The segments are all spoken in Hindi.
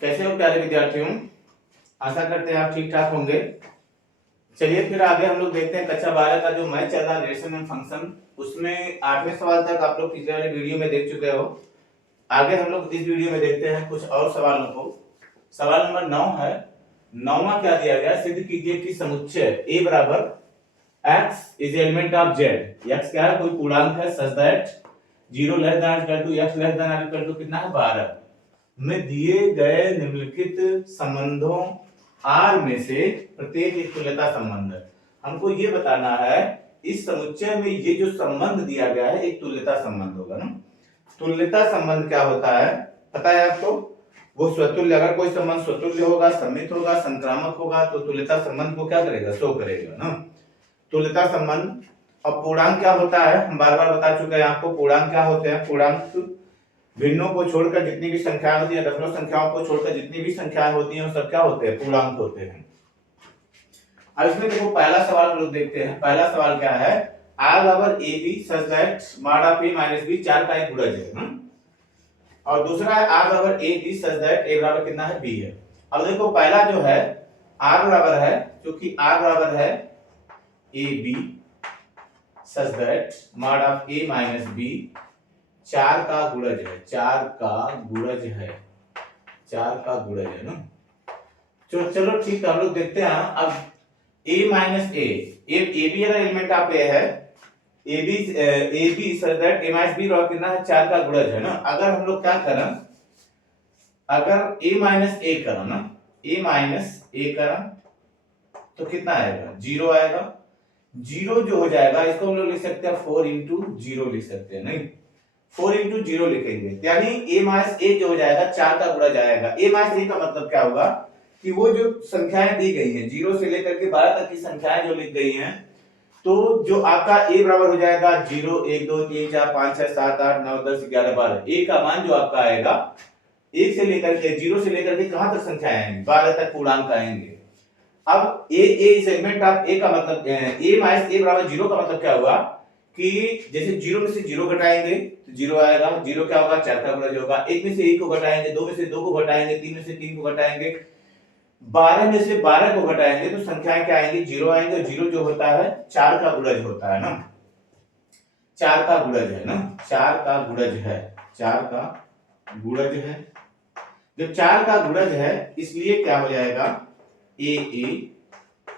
कैसे हो प्यारे विद्यार्थियों? आशा करते हैं आप ठीक ठाक होंगे। चलिए फिर आगे हम लोग देखते हैं कक्षा 12 का जो मैथ चल रहा है रिलेशन एंड फंक्शन, उसमें 8वें सवाल तक आप लोग पिछले वाले वीडियो में देख चुके हो। आगे हम लोग इस वीडियो में देखते हैं कुछ और सवालों को। सवाल नंबर 9 है। 9वां क्या दिया गया? सिद्ध कीजिए कि समुच्चय A बराबर x is element of z। x क्या है? कोई पूर्णांक है such that 0 less than equal to x less than equal to कितना है 12 में दिए गए निम्नलिखित संबंधों R में से प्रत्येक एक तुल्यता संबंध है। हमको ये बताना है इस समुच्चय में ये जो संबंध दिया गया है एक तुल्यता संबंध होगा ना। तुल्यता संबंध क्या होता है पता है आपको? वो स्वतुल्य, अगर कोई संबंध स्वतुल्य होगा, सममित होगा, संक्रामक होगा तो तुल्यता संबंध को क्या करेगा? शो करेगा ना। तुल्यता संबंध। अब पूर्णांक क्या होता है? हम बार बार बता चुके हैं आपको पूर्णांक क्या होते हैं। पूर्णांक भिन्नों को छोड़कर जितनी भी संख्याएं होती है, दशमलव संख्याओं को छोड़कर जितनी भी संख्याएं होती हैं वो सब क्या होते हैं? पूर्णांक होते हैं। अब इसमें देखो पहला सवाल हम लोग देखते हैं। पहला सवाल क्या है? r बराबर ab such that mod of a minus b 4 का एक गुणज है और दूसरा है r बराबर ab such that a बराबर कितना है? b है। अब देखो पहला जो है r बराबर है, क्योंकि r बराबर है ab such that mod of a minus b 4 का गुणज है। 4 का गुणज है। 4 का गुणज है ना। चलो ठीक है, हम लोग देखते हैं। अब a माइनस ए बी अगर एलिमेंट ऑफ ए है, A B such that a minus B कितना है? 4 का गुणज है ना। अगर हम लोग क्या करें, अगर a माइनस ए करें ना, a माइनस ए करें तो कितना आएगा? 0 आएगा। 0 जो हो जाएगा इसको हम लोग लिख सकते हैं 4 इंटू 0 लिख सकते हैं, नहीं 4 इंटू 0 लिखेंगे, यानी a माइनस ए जो हो जाएगा 4 का गुणज आएगा। a माइनस ए का मतलब क्या होगा कि वो जो संख्याएं दी गई हैं 0 से लेकर के 12 तक की संख्याएं जो लिख गई हैं, तो जो आपका a बराबर हो जाएगा 0 1 2 3 4 5 6 7 8 9 10 11 12। a का मान जो आपका आएगा 1 से लेकर के 0 से लेकर के कहां तक संख्याएं आएंगी? 12 तक पूर्णांक आएंगे। अब a सेगमेंट ऑफ a का मतलब a माइनस a बराबर 0 का मतलब क्या हुआ कि जैसे 0 में से 0 घटाएंगे तो 0 आएगा। 0 क्या होगा? 4 का गुणज होगा। 1 में से 1 को घटाएंगे, 2 में से 2 को घटाएंगे, 3 में से 3 को घटाएंगे, 12 में से 12 को घटाएंगे तो संख्याएं क्या आएंगी? 0 आएंगे। 0 जो होता है 4 का गुणज होता है ना। 4 का गुणज है ना। 4 का गुणज है। 4 का गुणज है। जब 4 का गुणज है इसलिए क्या हो जाएगा? ए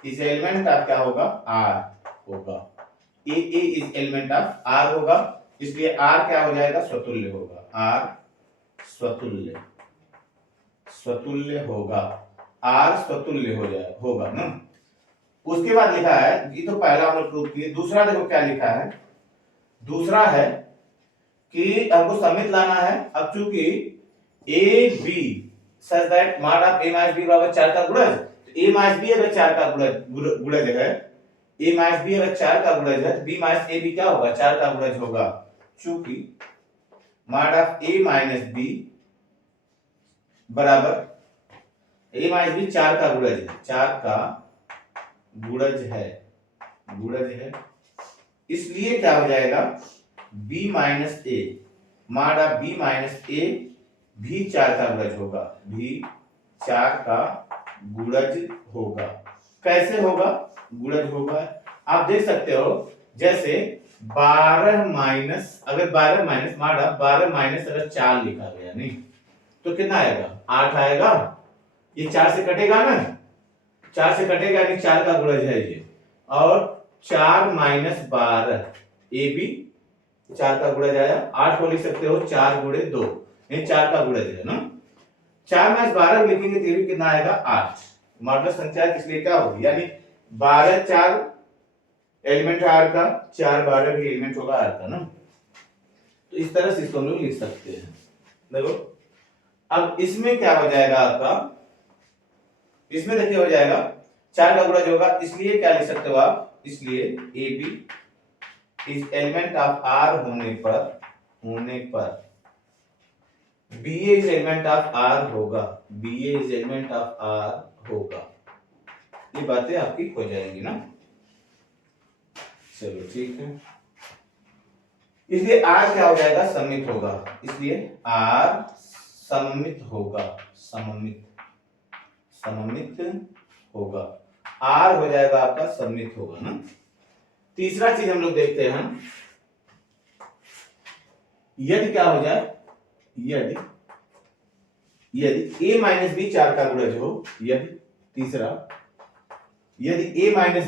इज एलिमेंट ऑफ क्या होगा? r होगा। ए इज एलिमेंट ऑफ r होगा, इसलिए r क्या हो जाएगा? स्वतुल्य होगा। r स्वतुल्य, स्वतुल्य होगा। r स्वतुल्य हो जाए होगा ना। उसके बाद लिखा है, ये तो पहला हम लोग प्रूव किए। दूसरा देखो क्या लिखा है। दूसरा है कि हमको सममित लाना है। अब चूंकि A B such that mod of a minus b बराबर 4 का गुणज, तो a माइनस b अगर 4 का गुणज है, a माइनस b अगर 4 का गुणज है तो b माइनस a भी क्या होगा? 4 का गुणज होगा। चूंकि mod of a minus b बराबर a माइनस b 4 का गुणज है। 4 का गुणज है, गुणज है, इसलिए क्या हो जाएगा? b minus a, mod of b minus a भी 4 का गुणज होगा। भी 4 का गुणज होगा। कैसे होगा? गुणज होगा आप देख सकते हो, जैसे 12 माइनस, अगर 12 माइनस मॉड ऑफ 12 माइनस अगर 4 लिखा गया नहीं तो कितना आएगा? 8 आएगा। ये 4 से कटेगा ना, 4 से कटेगा, यानी 4 का गुणज है ये। और 4 माइनस 12 ए बी 4 का गुणज आया। 8 को लिख सकते हो 4 गुणे 2, ये 4 का गुणज है ना। 4 माइनस 12 लिखेंगे तो कितना आएगा? 8। मॉडुलस संख्या इसलिए क्या होगी? यानी 12 4 एलिमेंट है r का, 4 12 भी एलिमेंट होगा r का ना। तो इस तरह से इसको हम लोग लिख सकते हैं। देखो अब इसमें क्या हो जाएगा आपका? इसमें देखिए हो जाएगा 4 का गुणज होगा, इसलिए क्या लिख सकते हो आप? इसलिए A B is element of r होने पर B A is element of r होगा। B A is element of r होगा। ये बातें आपकी हो जाएंगी ना। चलो ठीक है, इसलिए r क्या हो जाएगा? सममित होगा। इसलिए r सममित होगा, सममित होगा। आर हो जाएगा आपका सममित होगा ना। तीसरा चीज हम लोग देखते हैं, यदि क्या हो जाए, यदि a माइनस बी 4 का गुणज हो, यदि तीसरा, यदि a माइनस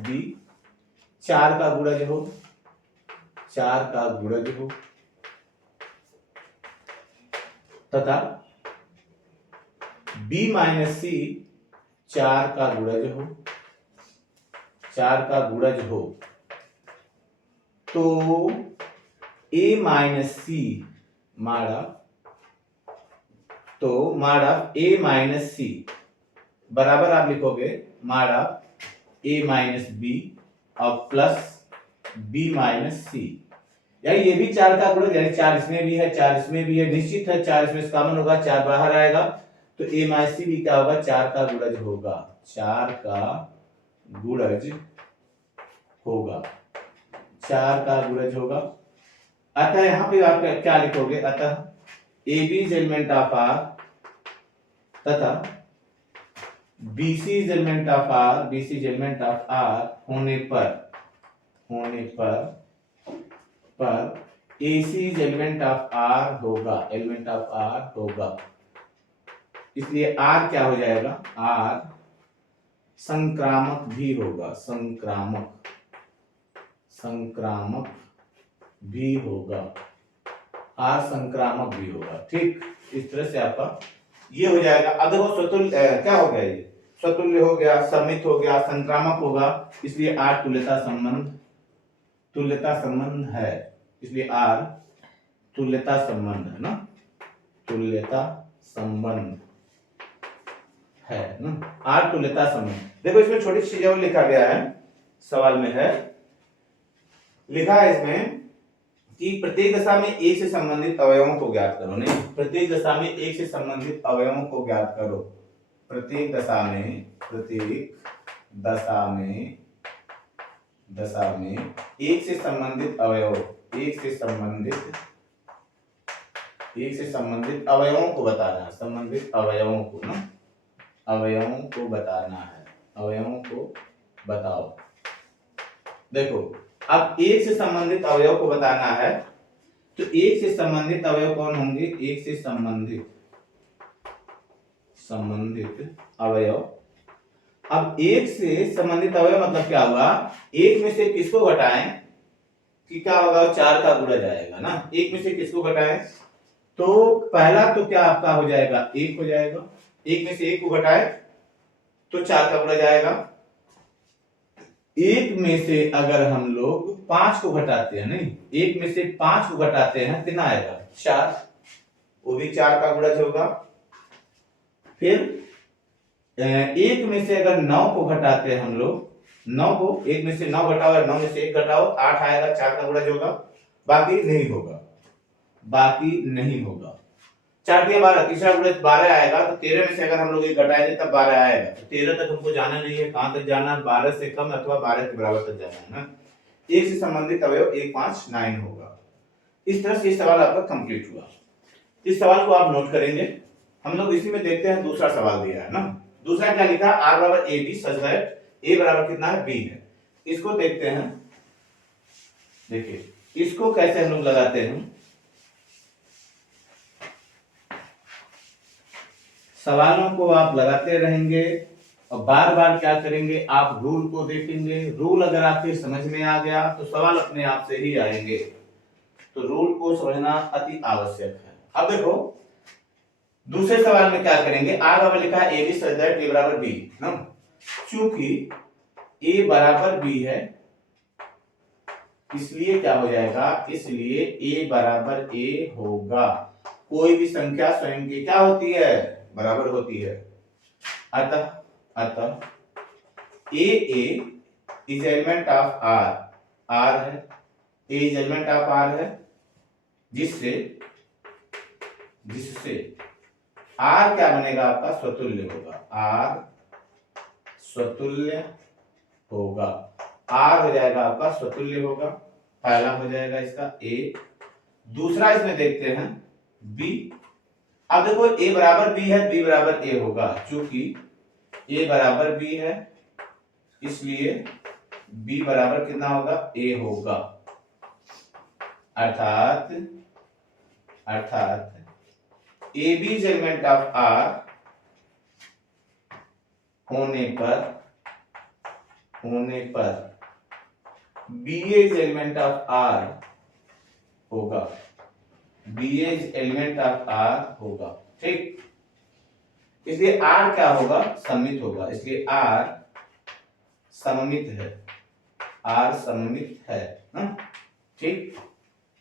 बी 4 का गुणज हो, 4 का गुणज हो, तथा b माइनस सी 4 का गुणज हो, 4 का गुणज हो, तो a माइनस सी माड़ा, तो माड़ा a माइनस सी बराबर आप लिखोगे माड़ा a माइनस बी और प्लस b माइनस सी। यानी ये भी 4 का गुणज, यानी 4 इसमें भी है, 4 इसमें भी है, निश्चित है 4 इसमें कॉमन होगा, 4 बाहर आएगा, तो a माइनस सी भी क्या होगा, 4 का गुणज होगा, 4 का गुणज होगा, 4 का गुणज होगा। अतः यहां पे आप क्या लिखोगे, अतः A B is element of R तथा BC is element of R, BC is element of R होने पर AC is element of R होगा, एलिमेंट ऑफ आर होगा। इसलिए R क्या हो जाएगा, R संक्रामक भी होगा, संक्रामक भी होगा, R संक्रामक भी होगा। ठीक, इस तरह से आपका ये हो जाएगा। अब देखो स्वतुल्य क्या हो गया, ये स्वतुल्य हो गया, सममित हो गया, संक्रामक होगा, इसलिए R तुल्यता संबंध है, इसलिए R तुल्यता संबंध है ना, तुल्यता संबंध है ना, R तुल्यता संबंध। देखो इसमें छोटी चीजें और लिखा गया है, सवाल में है, लिखा है इसमें कि प्रत्येक दशा में एक से संबंधित अवयवों को ज्ञात करो। नहीं, प्रत्येक दशा में एक से संबंधित अवयवों को ज्ञात करो, प्रत्येक दशा में एक से संबंधित अवयव, एक से संबंधित अवयवों को बताना है, संबंधित अवयवों को ना, अवयवों को बताना है, अवयवों को बताओ। देखो अब एक से संबंधित अवयव को बताना है, तो एक से संबंधित अवयव कौन होंगे, एक से संबंधित अवयव। अब एक से संबंधित अवयव मतलब क्या हुआ, एक में से किसको घटाएं कि क्या होगा, 4 का गुणज आएगा ना, एक में से किसको घटाएं, तो पहला तो क्या आपका हो जाएगा, 1 हो जाएगा, एक में से 1 को घटाए तो 4 का गुणज आएगा। एक में से अगर हम लोग 5 को घटाते हैं, नहीं, एक में से 5 को घटाते हैं कितना आएगा, 4, वो भी 4 का गुणज होगा। फिर एक में से अगर 9 को घटाते हैं हम लोग, 9 को, एक में से 9 घटाओ, 9 में से 1 घटाओ, 8 आएगा, 4 का गुणज होगा, बाकी नहीं होगा, 4 के 12, तीसरा गुणज 12 आएगा, तो 13 में से अगर हम लोग 1 घटाएंगे तब 12 आएगा, तो 13 तक हमको जाना नहीं है, कहां तक जाना है, 12 से कम अथवा 12 के बराबर तक जाना है ना। एक से संबंधित अवयव 1 5 9 होगा। इस तरह से ये सवाल आपका कंप्लीट हुआ। इस सवाल को आप नोट करेंगे। हम लोग इसी में देखते हैं, दूसरा सवाल दिया है ना, दूसरा क्या लिखा, R बराबर AB सच दैट A बराबर कितना है, B है। इसको देखते हैं, देखिए इसको कैसे हम लोग लगाते हैं। सवालों को आप लगाते रहेंगे और बार बार क्या करेंगे, आप रूल को देखेंगे, रूल अगर आपके समझ में आ गया तो सवाल अपने आप से ही आएंगे, तो रूल को समझना अति आवश्यक है। अब देखो दूसरे सवाल में क्या करेंगे, आर बराबर लिखा है ए बी सच दैट ए बराबर बी ना, चूंकि ए बराबर बी है इसलिए क्या हो जाएगा, इसलिए ए बराबर ए होगा। कोई भी संख्या स्वयं की क्या होती है, बराबर होती है। अतः A is element of R, R है, A is element of R है, जिससे आर क्या बनेगा आपका, स्वतुल्य होगा, आर स्वतुल्य होगा, आर हो जाएगा आपका स्वतुल्य होगा, पहला हो जाएगा इसका ए। दूसरा इसमें देखते हैं, बी। अब देखो ए बराबर बी है, बी बराबर ए होगा, क्योंकि ए बराबर बी है इसलिए बी बराबर कितना होगा, ए होगा। अर्थात A B is element of R होने पर B is element of R होगा, B is element of R होगा। ठीक, इसलिए आर क्या होगा, सममित होगा, इसलिए आर सममित है, आर सममित है ना। ठीक,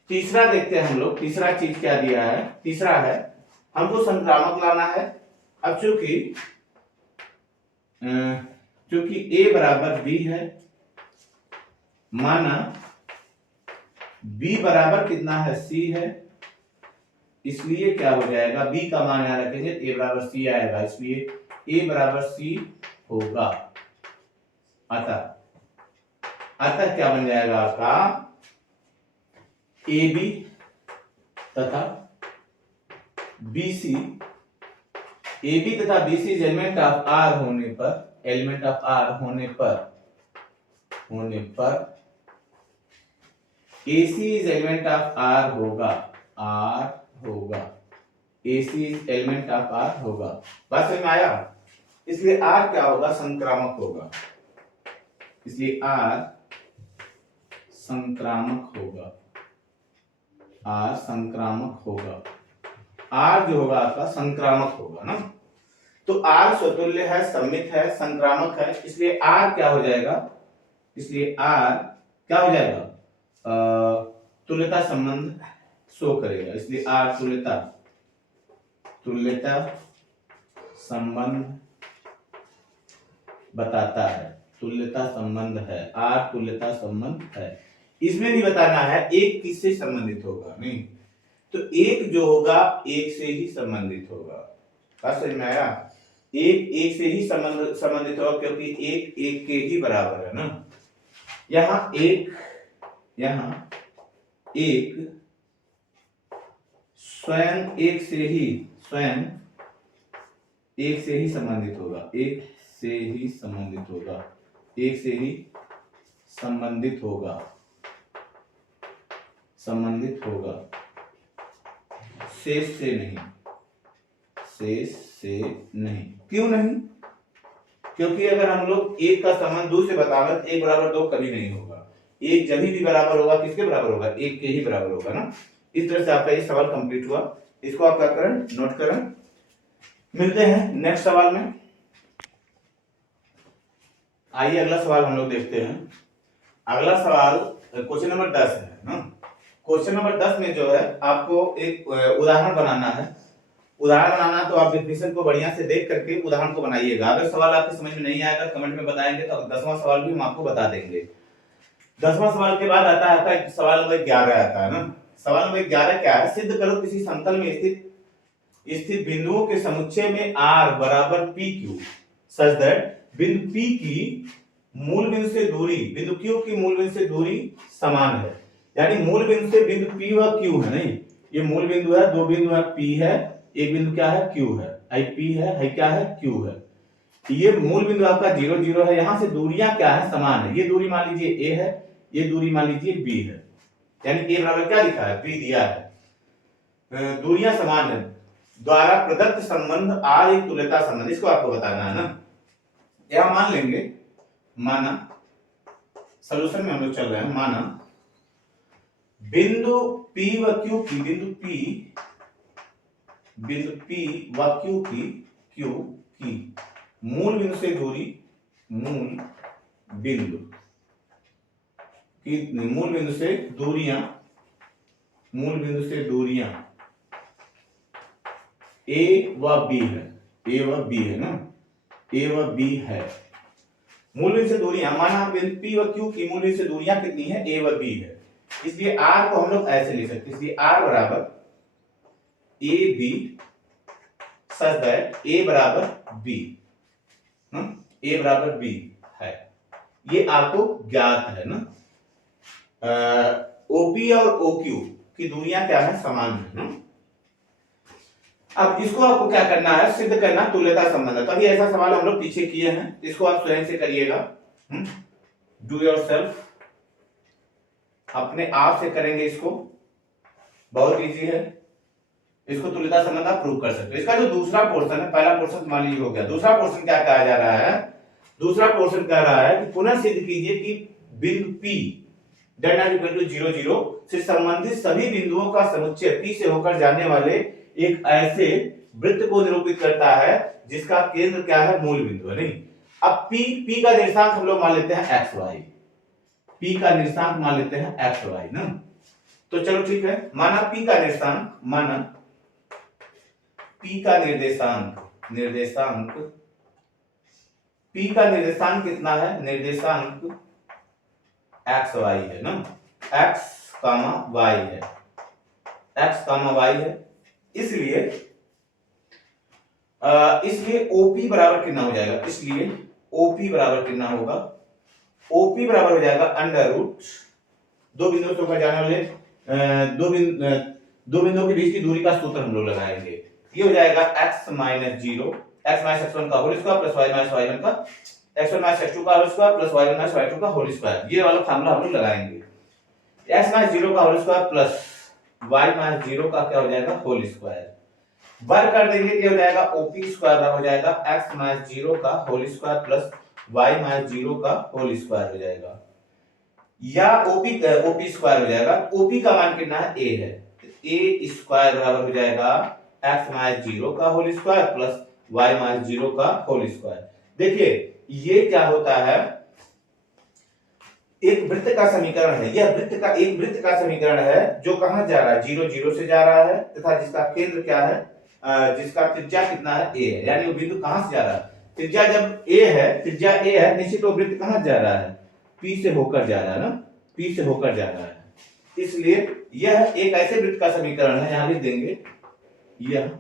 तीसरा देखते हैं हम लोग, तीसरा चीज क्या दिया है, तीसरा है हमको संक्रामक लाना है। अब चूंकि ए बराबर बी है, माना बी बराबर कितना है, सी है, इसलिए क्या हो जाएगा, बी का मान यहां रखेंगे, ए बराबर सी आएगा, इसलिए ए बराबर सी होगा। अतः क्या बन जाएगा आपका, ए बी तथा बी सी, ए बी तथा B C element of R होने पर, एलिमेंट ऑफ आर होने पर A C is element of R होगा, A C is element of R होगा। बात समझ में आया। इसलिए आर क्या होगा, संक्रामक होगा, इसलिए आर संक्रामक होगा, आर संक्रामक होगा, आर जो होगा आपका संक्रामक होगा ना। तो आर स्वतुल्य है, सममित है, संक्रामक है, इसलिए आर क्या हो जाएगा, इसलिए आर क्या हो जाएगा, तुल्यता संबंध शो करेगा, इसलिए आर तुल्यता संबंध बताता है, तुल्यता संबंध है, आर तुल्यता संबंध है। इसमें भी बताना है एक किससे संबंधित होगा, नहीं तो एक जो होगा एक से ही संबंधित होगा। बात समझ में आया, एक से ही संबंधित होगा, क्योंकि एक के ही बराबर है ना। यहां एक स्वयं एक से ही संबंधित होगा, एक से ही संबंधित होगा, शेष से नहीं। क्यों नहीं, क्योंकि अगर हम लोग एक का संबंध दो से बतावे तो एक बराबर दो कभी नहीं होगा, एक जब भी बराबर होगा किसके बराबर होगा, एक के ही बराबर होगा ना। इस तरह से आपका ये सवाल कंप्लीट हुआ, इसको आप क्या करें, नोट करें। मिलते हैं नेक्स्ट सवाल में। आइए अगला सवाल हम लोग देखते हैं। अगला सवाल क्वेश्चन नंबर 10 है ना। क्वेश्चन नंबर 10 में जो है आपको एक उदाहरण बनाना है। उदाहरण बनाना तो आप डिफिनेशन को बढ़िया से देख करके उदाहरण को बनाइएगा। अगर सवाल आपके समझ में नहीं आएगा कमेंट में बताएंगे तो 10वां सवाल भी हम आपको बता देंगे। 10वां सवाल के बाद आता है आपका सवाल नंबर 11 आता है ना। सवाल नंबर 11 क्या है, सिद्ध करो किसी समतल में स्थित बिंदुओं के समुच्चय में r बराबर pq सच दैट बिंदु p की मूल बिंदु से दूरी बिंदु q की मूल बिंदु से दूरी समान है। यानी मूल बिंदु से बिंदु p व q है, नहीं ये मूल बिंदु है, दो बिंदु है, p है, एक बिंदु क्या है, q है, आई p है क्या है, q है। ये मूल बिंदु आपका 0 0 है। यहां से दूरियां क्या है, समान है। ये दूरी मान लीजिए a है, ये दूरी मान लीजिए b है। यानी a बराबर क्या लिखा है, b दिया है, दूरियां समान है, द्वारा प्रदत्त संबंध r एक तुल्यता संबंध, इसको आपको बताना है ना। यहां मान लेंगे, माना सॉल्यूशन में हम लोग चल रहे हैं, माना बिंदु p व q की बिंदु p व q की मूल बिंदु से दूरी मूल बिंदु से दूरियां a व b है ना, a व b है। मूल बिंदु से दूरियां, माना बिंदु p व q की मूल बिंदु से दूरियां कितनी है, a व b है। इसलिए r को हम लोग ऐसे लिख सकते हैं, इसलिए r बराबर a b such that a बराबर b, a बराबर b है। ये आपको ज्ञात है ना। OP और OQ की दूरियां क्या है, समान है ना। अब इसको आपको क्या करना है, सिद्ध करना तुल्यता संबंध। कभी ऐसा सवाल हम लोग पीछे किए हैं, इसको आप स्वयं से करिएगा, डू योरसेल्फ, अपने आप से करेंगे इसको, बहुत इजी है। इसको तुल्यता संबंध आप प्रूव कर सकते हो। इसका जो दूसरा पोर्शन है, पहला पोर्शन मान लीजिए हो गया, दूसरा पोर्शन क्या कहा जा रहा है, दूसरा पोर्शन कह रहा है कि पुनः सिद्ध कीजिए कि बिंदु P = 0 0 से संबंधित सभी बिंदुओं का समुच्चय P से होकर जाने वाले एक ऐसे वृत्त को निरूपित करता है जिसका केंद्र क्या है, मूल बिंदु है। नहीं, अब P का निर्देशांक हम लोग मान लेते हैं XY, P का निर्देशांक मान लेते हैं XY ना। तो चलो ठीक है, माना P का निर्देशांक, माना P का निर्देशांक P का निर्देशांक कितना है, निर्देशांक XY है ना, X, Y है, X, Y है। इसलिए OP बराबर कितना हो जाएगा, इसलिए OP बराबर कितना होगा, OP बराबर हो जाएगा अंडर रूट दो बिंदुओं से होकर जाने वाले दो बिंदुओं के बीच की दूरी का सूत्र हम लोग लगाएंगे। ये हो जाएगा x - 0 x - x1 का whole square plus y - y1 का x1 - x2 का whole square plus y1 - y2 का होल स्क्वायर। ये वाला फार्मूला हम लोग लगाएंगे। x - 0 का होल स्क्वायर प्लस y - 0 का क्या हो जाएगा, होल स्क्वायर। वर्ग कर देंगे, क्या हो जाएगा, OP स्क्वायर हो जाएगा x - 0 का होल स्क्वायर प्लस y - 0 का होल स्क्वायर हो जाएगा, या OP स्क्वायर हो जाएगा। OP का मान कितना है, a है, a स्क्वायर बराबर हो जाएगा x - 0 का होल स्क्वायर प्लस y - 0 का होल स्क्वायर। देखिए ये क्या होता है, एक वृत्त का समीकरण है, यह एक वृत्त का समीकरण है जो कहां जा रहा है, 0 0 से जा रहा है तथा जिसका केंद्र क्या है, जिसका त्रिज्या कितना है, a है। यानी वो बिंदु कहां से जा रहा है, त्रिज्या जब a है, त्रिज्या a है, निश्चित वो वृत्त कहां जा रहा है, P से होकर जा रहा है ना, P से होकर जा रहा है। इसलिए यह एक ऐसे वृत्त का समीकरण है, यहां लिख देंगे, यह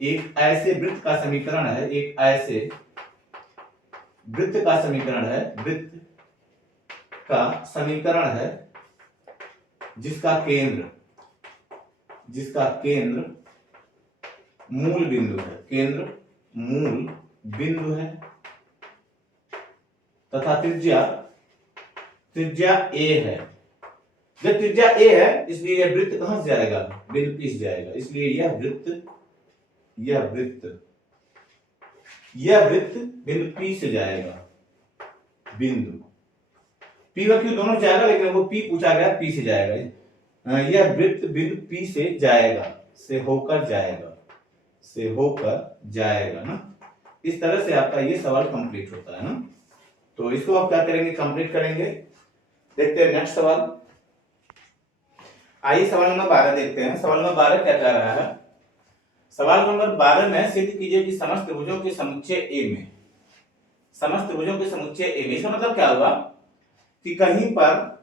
एक ऐसे वृत्त का समीकरण है, एक ऐसे वृत्त का समीकरण है, वृत्त का समीकरण है जिसका केंद्र मूल बिंदु है, केंद्र मूल बिंदु है तथा त्रिज्या a है। जब त्रिज्या a है, इसलिए यह वृत्त कहां से जाएगा, बिंदु P से जाएगा। इसलिए यह वृत्त बिंदु P से जाएगा, बिंदु P व Q दोनों जाएगा, लेकिन वो P पूछा गया, P से जाएगा। यह वृत्त बिंदु P से जाएगा, से होकर जाएगा ना। इस तरह से आपका ये सवाल कंप्लीट होता है ना। तो इसको आप क्या करेंगे, कंप्लीट करेंगे। देखते हैं नेक्स्ट सवाल। आइए सवाल नंबर 12 देखते हैं। सवाल नंबर 12 क्या कह रहा है, सवाल नंबर 12 में सिद्ध कीजिए कि समस्त त्रिभुजों के समुच्चय A में, समस्त त्रिभुजों के समुच्चय A में, इसका मतलब क्या हुआ कि कहीं पर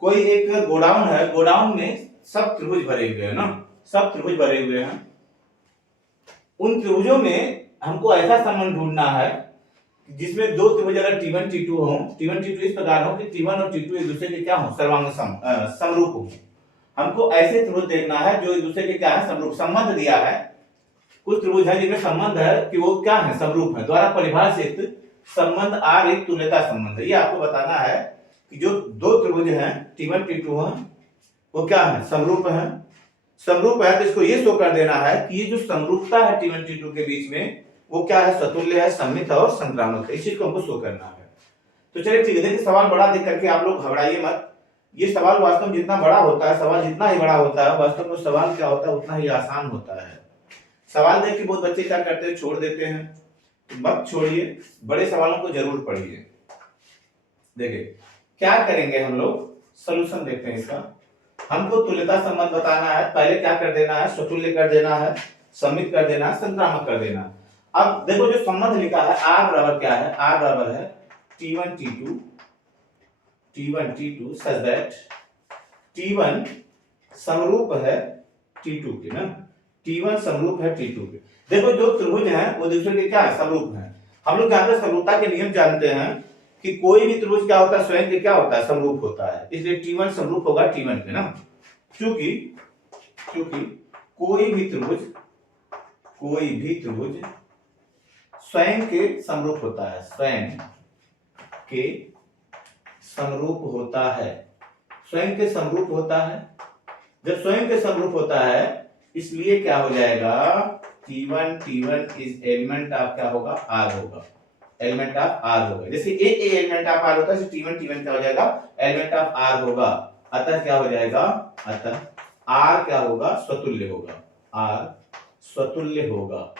कोई एक गोडाउन है, गोडाउन में सब त्रिभुज भरे हुए हैं ना, सब त्रिभुज भरे हुए हैं। उन त्रिभुजों में हमको ऐसा संबंध ढूंढना है जिसमें दो त्रिभुज अगर T1 T2 हो, T1 T2 इस प्रकार हो कि T1 और T2 एक दूसरे के क्या हो, सर्वांग समरूप हो। हमको ऐसे त्रिभुज देखना है जो एक दूसरे के क्या है, समरूप। संबंध दिया है, कुछ त्रिभुज है जिनमें संबंध है कि वो क्या है, समरूप है। द्वारा परिभाषित संबंध R एक तुल्यता संबंध है। ये आपको बताना है कि जो दो त्रिभुज हैं T1 T2 हैं वो क्या है, समरूप है। समरूप है तो इसको ये शो कर देना है कि ये जो समरूपता है T1 T2 के बीच में वो क्या है, स्वतुल्य है, सममित है और संक्रामक है। इस चीज को हमको शो करना है। तो चलिए ठीक है, देखिए सवाल बड़ा देख करके आप लोग घबराइए मत। ये सवाल वास्तव में जितना बड़ा होता है, सवाल जितना ही बड़ा होता है, वास्तव में सवाल क्या होता है उतना ही आसान होता है। सवाल देख के बहुत बच्चे क्या करते हैं, छोड़ देते हैं। मत छोड़िए, बड़े सवालों को जरूर पढ़िए। देखिए क्या करेंगे हम लोग, सोल्यूशन देखते हैं इसका। हमको तुल्यता संबंध बताना है, पहले क्या कर देना है, स्वतुल्य कर देना है, सममित कर देना है, संक्रामक कर देना है। अब देखो जो संबंध लिखा है R बराबर क्या है, R बराबर है T1 T2 such that T1 समरूप है T2 के ना, T1 समरूप है T2 के। देखो जो त्रिभुज हैं वो दूसरे के क्या है, समरूप हैं। हम लोग जानते हैं, समरूपता के नियम जानते हैं कि कोई भी त्रिभुज क्या होता है, स्वयं के क्या होता है, समरूप होता है। इसलिए T1 समरूप होगा T1 के ना, क्योंकि कोई भी त्रिभुज स्वयं के समरूप होता है, स्वयं के समरूप होता है, स्वयं के समरूप होता है। जब स्वयं के समरूप होता है इसलिए क्या हो जाएगा, T1 इज एलिमेंट ऑफ क्या होगा, R होगा, एलिमेंट ऑफ R होगा। जैसे ए एलिमेंट ऑफ R होता है, T1 क्या हो जाएगा, एलिमेंट ऑफ R होगा। अतः क्या हो जाएगा, अतः R क्या होगा, स्वतुल्य होगा, R स्वतुल्य होगा,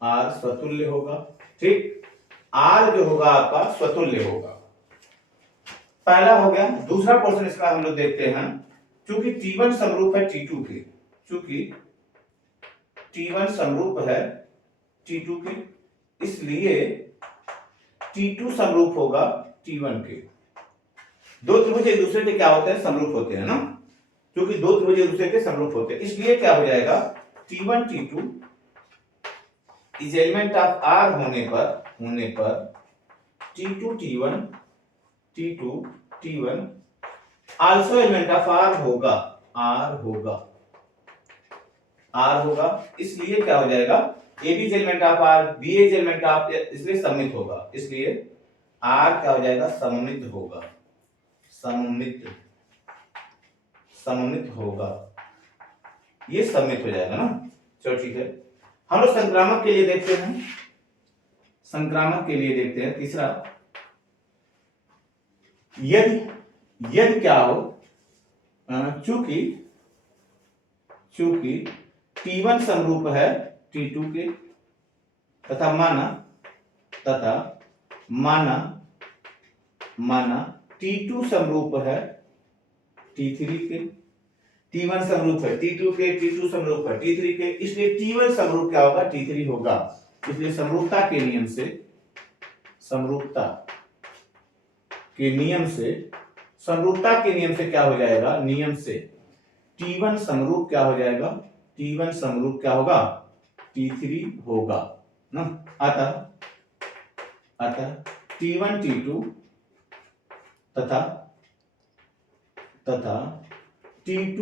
R स्वतुल्य होगा। ठीक, R जो होगा आपका स्वतुल्य होगा। पहला हो गया। दूसरा पोर्शन इसका हम लोग देखते हैं, क्योंकि T1 समरूप है T2 के, क्योंकि T1 समरूप है T2 के, इसलिए T2 समरूप होगा T1 के। दो त्रिभुज एक दूसरे के क्या होते हैं, समरूप होते हैं ना, क्योंकि दो त्रिभुज एक दूसरे के समरूप होते हैं, इसलिए क्या हो जाएगा, T1 T2 is element of R होने पर T2 T1 also element of R होगा, R होगा। इसलिए क्या हो जाएगा, A भी element of R, B is element of, इसलिए सममित होगा, इसलिए R क्या हो जाएगा, सममित होगा, सममित होगा, ये सममित हो जाएगा ना। चलो ठीक है, हम लोग संक्रामक के लिए देखते हैं, संक्रामक के लिए देखते हैं। तीसरा, यदि क्या हो, चूंकि T1 समरूप है T2 के, तथा माना T2 समरूप है T3 के, T1 समरूप है T2 के, T2 समरूप है T3 के, इसलिए T1 समरूप क्या होगा, T3 होगा। इसलिए समरूपता के नियम से क्या हो जाएगा, नियम से T1 समरूप क्या हो जाएगा, T1 समरूप क्या होगा, T3 होगा ना। अतः T1 T2 तथा T2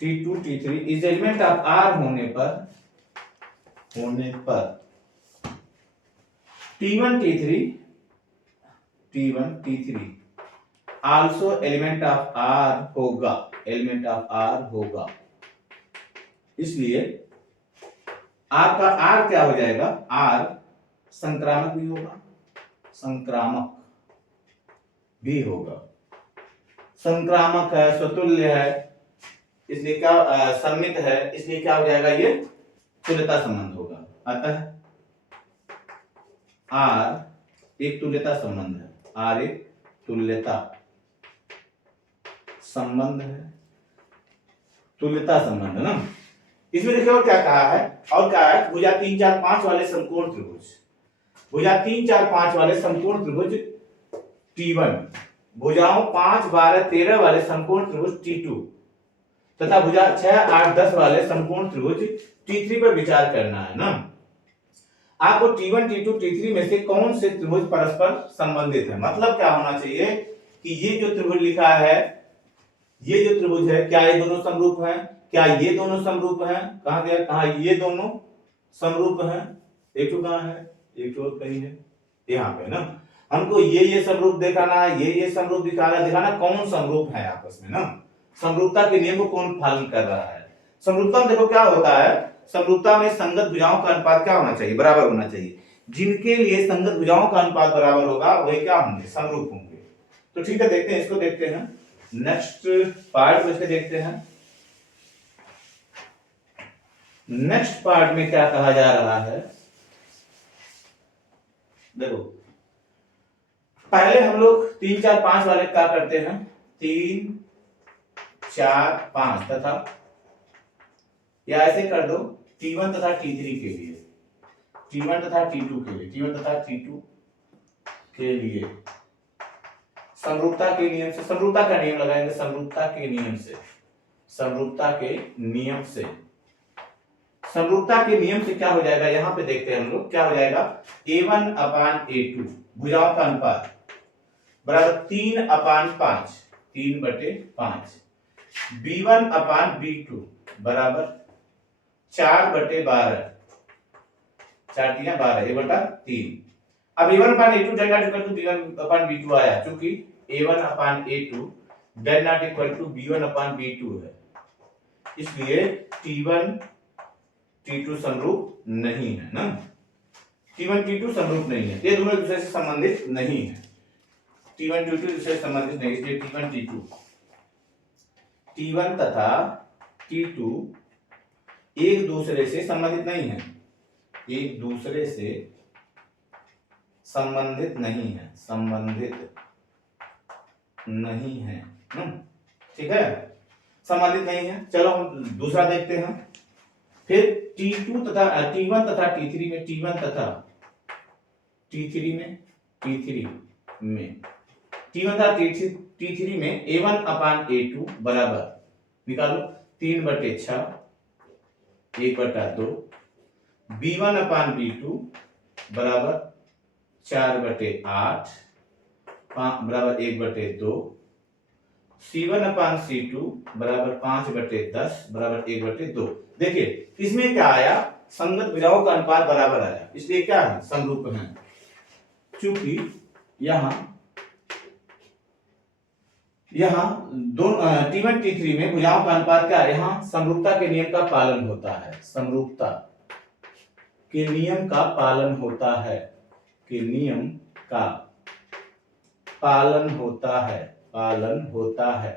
T3 is element of R होने पर T1 T3 also element of R होगा, इसलिए R क्या हो जाएगा, R संक्रामक भी होगा, संक्रामक है, स्वतुल्य है, इसलिए क्या, सममित है, इसलिए क्या हो जाएगा, ये तुल्यता संबंध होगा। अतः R एक तुल्यता संबंध है, R एक तुल्यता संबंध है, तुल्यता संबंध है ना। इसमें देखिए और क्या कहा है, भुजा 3 4 5 वाले समकोण त्रिभुज, भुजा 3 4 5 वाले समकोण त्रिभुज T1, भुजाओं 5 12 13 वाले समकोण त्रिभुज T2 तथा भुजा 6 8 10 वाले समकोण त्रिभुज T3 पर विचार करना है ना। आपको T1 T2 T3 में से कौन से त्रिभुज परस्पर संबंधित है, मतलब क्या होना चाहिए कि ये जो त्रिभुज लिखा है, ये जो त्रिभुज है, क्या ये दोनों समरूप हैं, क्या ये दोनों समरूप हैं, कहा गया, कहा ये दोनों समरूप हैं, एक तो कहां है, एक तो कहीं है, यहाँ पे ना। हमको ये समरूप दिखाना है, ये समरूप दिखाना कौन समरूप है आपस में ना, समरूपता के नियम को कौन पालन कर रहा है। समरूपता में देखो क्या होता है, समरूपता में संगत भुजाओं का अनुपात क्या होना चाहिए, बराबर होना चाहिए। जिनके लिए संगत भुजाओं का अनुपात बराबर होगा वही क्या होंगे, समरूप होंगे। तो ठीक है, देखते हैं, इसको देखते हैं, नेक्स्ट पार्ट को इसके देखते हैं। नेक्स्ट पार्ट में क्या कहा जा रहा है, देखो पहले हम लोग 3 4 5 वाले क्या करते हैं, 3 4 5 तथा, या ऐसे कर दो T1 तथा T3 के लिए, T1 तथा T2 के लिए समरूपता के नियम से, समरूपता का नियम लगाएंगे, समरूपता के नियम से क्या हो जाएगा, यहां पे देखते हैं हम लोग, क्या हो जाएगा, A1/A2 भुजाओं का अनुपात बराबर 3/5, 3/5, B1 अपान B2 बराबर 4/12, 4×3 = 12, 1/3। अब A1 upon A2 del not equal to B1 upon B2 आया, क्योंकि A1 upon A2 del not equal to B1 upon B2 है, इसलिए T1 T2 समरूप नहीं है ना। T1 T2 समरूप नहीं है, ये दोनों एक दूसरे से संबंधित नहीं है। T1 T2 दूसरे से संबंधित नहीं, इसलिए T1 तथा T2 एक दूसरे से संबंधित नहीं है, एक दूसरे से संबंधित नहीं है, संबंधित नहीं है। ठीक है, संबंधित नहीं है। चलो हम दूसरा देखते हैं। फिर T1 तथा T3 में, T1 तथा T3 में, T1 तथा T3 में A1 अपान A2 बराबर, निकालो, 3/6, 1/2, B1 अपान B2 बराबर 4/8 बराबर 1/2, C1 अपान C2 बराबर 5/10 बराबर 1/2। देखिए इसमें क्या आया, संगत भुजाओं का अनुपात बराबर आया, इसलिए क्या है, समरूप है। चूंकि यहाँ दोनों T1 T3 में भुजाओं का अनुपात क्या है, यहाँ समरूपता के नियम का पालन होता है, समरूपता के नियम का पालन होता है, के नियम का पालन होता है, पालन होता है,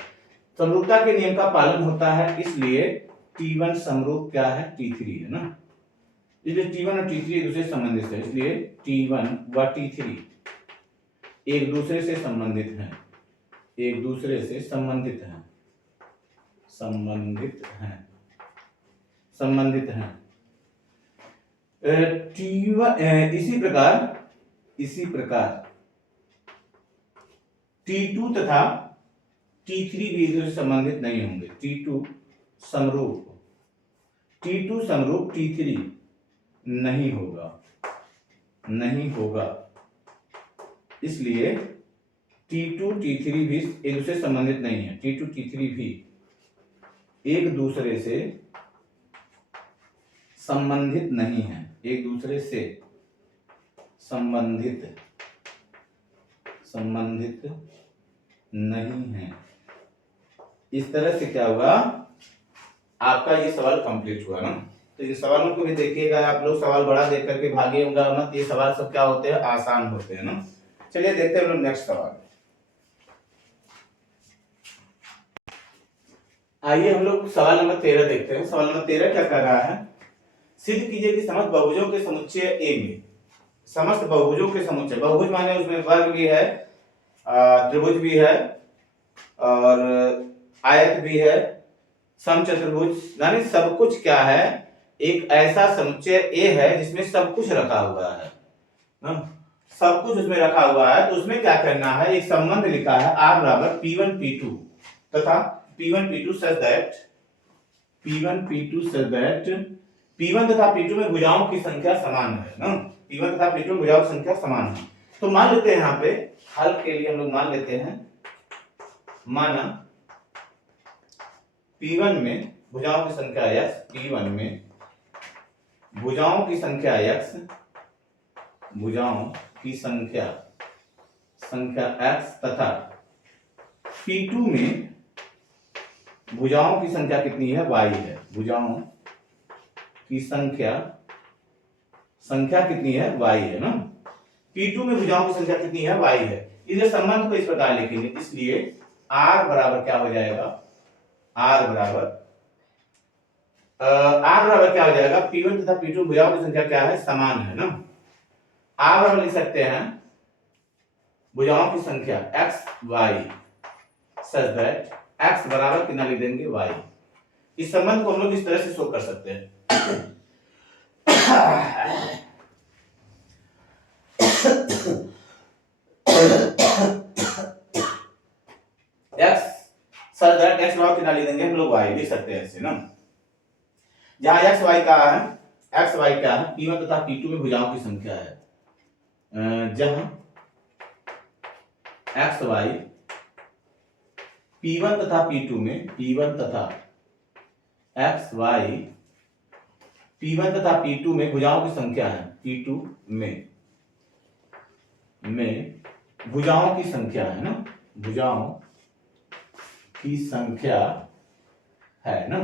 समरूपता के नियम का पालन होता है, इसलिए T1 समरूप क्या है, T3 है ना। इसलिए T1 और T3 एक दूसरे से संबंधित है, इसलिए T1 व T3 एक दूसरे से संबंधित हैं, एक दूसरे से संबंधित हैं, संबंधित हैं, संबंधित हैं। T1 इसी प्रकार T2 तथा T3 भी एक दूसरे से संबंधित नहीं होंगे। T2 समरूप T3 नहीं होगा, नहीं होगा, इसलिए T2 T3 भी एक दूसरे से संबंधित नहीं है। T2 T3 भी एक दूसरे से संबंधित नहीं है, एक दूसरे से संबंधित नहीं है। इस तरह से क्या हुआ, आपका ये सवाल कंप्लीट हुआ ना। तो ये सवालों को भी देखिएगा आप लोग, सवाल बड़ा देख करके भागिएगा मत, ये सवाल सब क्या होते हैं, आसान होते हैं ना। चलिए देखते हैं हम लोग नेक्स्ट सवाल। आइए हम लोग सवाल नंबर 13 देखते हैं। सवाल नंबर 13 क्या कर रहा है, सिद्ध कीजिए कि समस्त बहुभुजों के समुच्चय ए में, समस्त बहुभुजों के समुच्चय, बहुभुज माने उसमें वर्ग भी है, त्रिभुज भी है और आयत भी है, समचतुर्भुज, यानी सब कुछ क्या है, एक ऐसा समुच्चय ए है जिसमें सब कुछ रखा हुआ है ना? सब कुछ उसमें रखा हुआ है। तो उसमें क्या करना है, एक संबंध लिखा है R बराबर P1 P2 तथा P1 P2 such that P1 तथा P2 में भुजाओं की संख्या समान है ना। P1 तथा P2 में भुजाओं की संख्या समान है। तो मान लेते हैं, यहाँ पे हल के लिए हम लोग मान लेते हैं, माना P1 में भुजाओं की संख्या x, P1 में भुजाओं की संख्या x, भुजाओं की संख्या x तथा P2 में भुजाओं की संख्या कितनी है, y है। भुजाओं की संख्या कितनी है, y है ना। P2 में भुजाओं की संख्या कितनी है, y है। इस संबंध को इस प्रकार लिखेंगे, इसलिए R बराबर क्या हो जाएगा, R बराबर क्या हो जाएगा, P1 तथा P2 भुजाओं की संख्या क्या है, समान है ना। R बराबर लिख सकते हैं भुजाओं की संख्या x y such that x बराबर कितना लिख देंगे, y। इस संबंध को हम लोग इस तरह से शो कर सकते हैं। x such that x बराबर कितना लिख देंगे हम लोग, y लिख सकते हैं ऐसे ना। जहां x y का है, x y क्या है, P1 तथा P2 में भुजाओं की संख्या है। जहां x y P1 तथा P2 में P1 तथा एक्स वाई P1 तथा P2 में भुजाओं की संख्या है। P2 में भुजाओं की संख्या है ना, भुजाओं की संख्या है ना।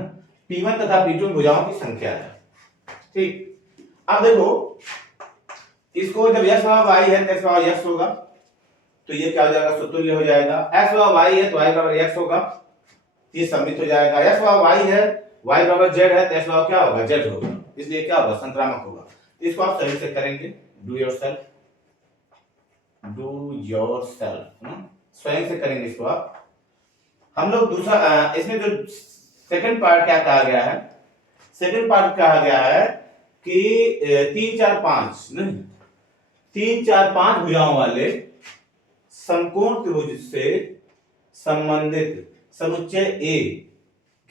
P1 तथा P2 में भुजाओं की संख्या है। ठीक, अब देखो इसको जब x बराबर y है तो x बराबर x होगा, तो ये क्या हो जाएगा, सुतुल्य हो जाएगा। x बराबर y है तो y बराबर x होगा, ये सम्मित हो जाएगा। x बराबर y है, y बराबर z है तो x बराबर क्या होगा, z होगा, इसलिए क्या होगा, संक्रामक होगा। इसको आप सही से करेंगे, डू योरसेल्फ, स्वयं से करेंगे इसको आप। हम लोग दूसरा इसमें जो सेकंड पार्ट क्या कहा गया है, सेकंड पार्ट कहा गया है कि 3 4 5 नहीं 3 4 5 भुजाओं वाले समकोण त्रिभुज से संबंधित समुच्चय ए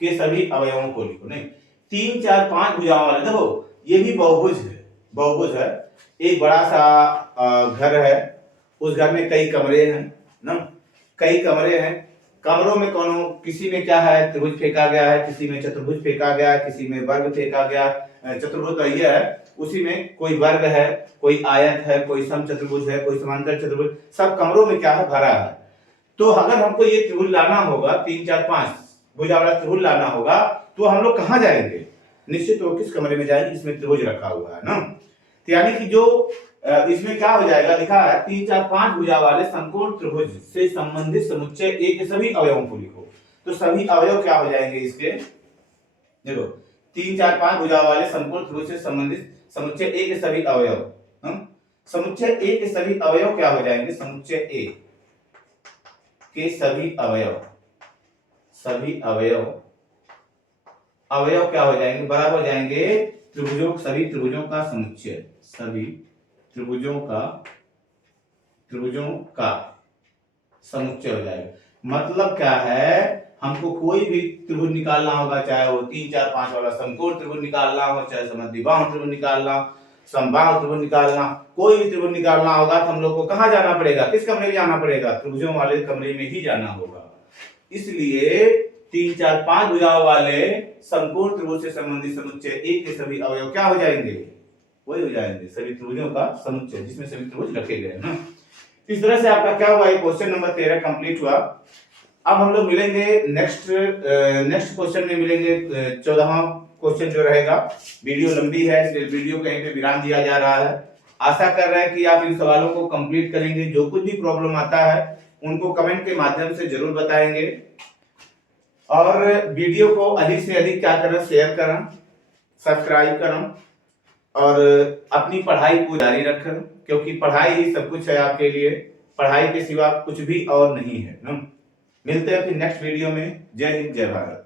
के सभी अवयवों को लिखो। नहीं 3 4 5 भुजाओं वाले, देखो ये भी बहुभुज है, बहुभुज है। एक बड़ा सा घर है, उस घर में कई कमरे हैं ना, कई कमरे हैं। कमरों में कोनो किसी में क्या है, त्रिभुज फेंका गया है, किसी में चतुर्भुज फेंका गया है, किसी में वर्ग फेंका गया, चतुर्भुज तो ये है, उसी में कोई वर्ग है, कोई आयत है, कोई समचतुर्भुज है, कोई समांतर चतुर्भुज, सब कमरों में क्या है, भरा है। तो अगर हमको ये त्रिभुज लाना होगा, 3 4 5 भुजा वाला त्रिभुज लाना होगा, तो हम लोग कहाँ जाएंगे, निश्चित तो किस कमरे में जाएंगे, इसमें त्रिभुज रखा हुआ है ना। तो यानी कि जो इसमें क्या हो जाएगा, लिखा है 3 4 5 भुजा वाले समकोण त्रिभुज से संबंधित समुच्चय ए के सभी अवयवों को लिखो। तो सभी अवयव क्या हो जाएंगे इसके, देखो 3 4 5 भुजा वाले समकोण त्रिभुज से संबंधित समुच्चय ए के सभी अवयव, समुच्चय ए के सभी अवयव क्या हो जाएंगे, समुच्चय ए के सभी अवयव, सभी अवयव क्या हो जाएंगे, बराबर हो जाएंगे त्रिभुजों, सभी त्रिभुजों का समुच्चय, सभी त्रिभुजों का समुच्चय हो जाएगा। मतलब क्या है, हमको कोई भी त्रिभुज निकालना होगा, चाहे वो 3 4 5 वाला समकोण त्रिभुज निकालना हो, चाहे समद्विबाहु त्रिभुज निकालना, समबाहु त्रिभुज निकालना, कोई भी त्रिभुज निकालना होगा तो हम लोग को कहाँ जाना पड़ेगा, किस कमरे में जाना पड़ेगा, त्रिभुजों वाले कमरे में ही जाना होगा। इसलिए 3 4 5 भुजाओं वाले समकोण त्रिभुज से संबंधित समुच्चय ए के सभी अवयव क्या हो जाएंगे, वही हो जाएंगे सभी त्रिभुजों का समुच्चय, जिसमें सभी त्रिभुज रखे गए हैं ना। इस तरह से आपका क्या हुआ, क्वेश्चन नंबर 13 कंप्लीट हुआ। अब हम लोग मिलेंगे नेक्स्ट क्वेश्चन में मिलेंगे, 14वां क्वेश्चन जो रहेगा। वीडियो लंबी है इसलिए वीडियो कहीं पे विराम दिया जा रहा है। आशा कर रहे हैं कि आप इन सवालों को कंप्लीट करेंगे। जो कुछ भी प्रॉब्लम आता है उनको कमेंट के माध्यम से जरूर बताएंगे, और वीडियो को अधिक से अधिक क्या करें, शेयर करें, सब्सक्राइब करें, और अपनी पढ़ाई को जारी रखें, क्योंकि पढ़ाई ही सब कुछ है आपके लिए, पढ़ाई के सिवा कुछ भी और नहीं है ना। मिलते हैं फिर नेक्स्ट वीडियो में। जय हिंद, जय भारत।